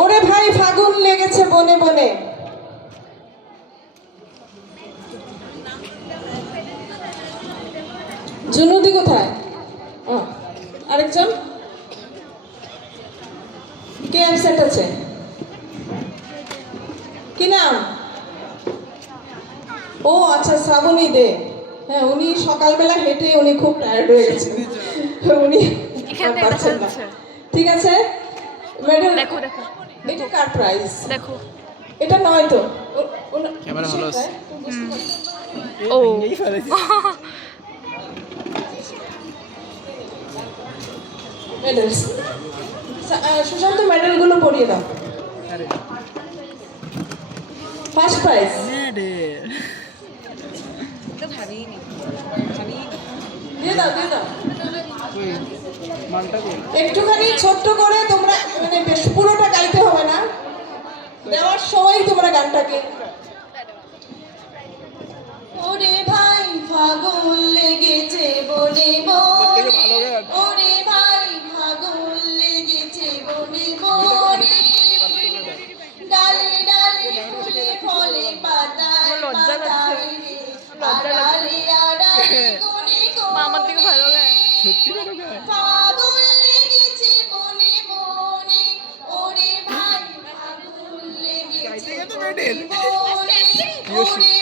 ওরে ভাই ফাগুন লেগেছে বনে বনে। জুনুদি কোথায়? আরেকজন কে অ্যাবসেন্ট আছে? কি নাম? ও আচ্ছা, শ্রাবণী দে। হ্যাঁ, উনি সকালবেলা হেঁটে উনি খুব টায়ার্ড হয়ে গেছেন, উনি পারছেন না। ঠিক আছে, ম্যাডাম দেখো দেখো এটা কার প্রাইস? দেখো এটা নয় তো, ক্যামেরা ভালো আছে। ও মেডেলস। সুশান্ত মেডেলগুলো পরিয়ে দাও। ফার্স্ট প্রাইজ দিয়ে দাও, দিয়ে দাও। একটুখানি ছোট্ট করে তোমরা, মানে বেশ পুরোটা গাইতে হবে না, দেওয়ার সময় তোমরা গানটাকে। ওরে ভাই ফাগুন লেগেছে বনে বনে, ওরে ভাই ফাগুন লেগেছে বনে বনে, ডালে ডালে ফুলে ফলে পাতায় পাতায় রে, আড়ালে আড়ালে কোণে আমার দিকে ভালো গায়। কোণে, ফাগুন লেগেছে বনে বনে, ওরে ভাই ফাগুন লেগেছে বনে বনে, ওরে